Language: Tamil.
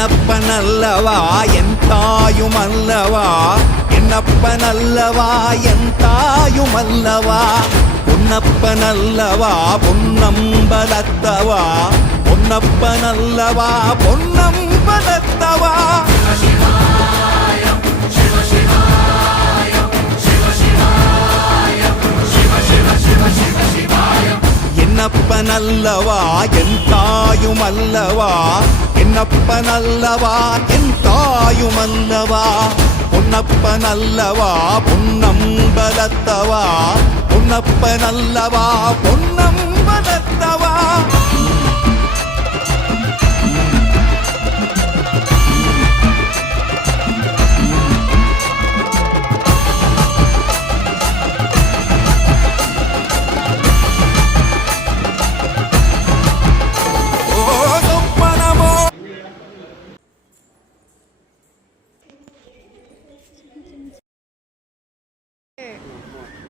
என்னப்பனல்லவா என் தாயுமல்லவா, என்னப்பனல்லவா என் தாயுமல்லவா, பொன்னப்பனல்லவா பொன்னம்பலத்தவா, பொன்னப்பனல்லவா பொன்னம்பலத்தவா. என்னப்பனல்லவா என் தாயுமல்லவா, என்னப்பனல்லவா என் தாயுமல்லவா, பொன்னப்பனல்லவா பொன்னம்பலத்தவா, பொன்னப்பனல்லவா பொன்னம்பலத்தவா.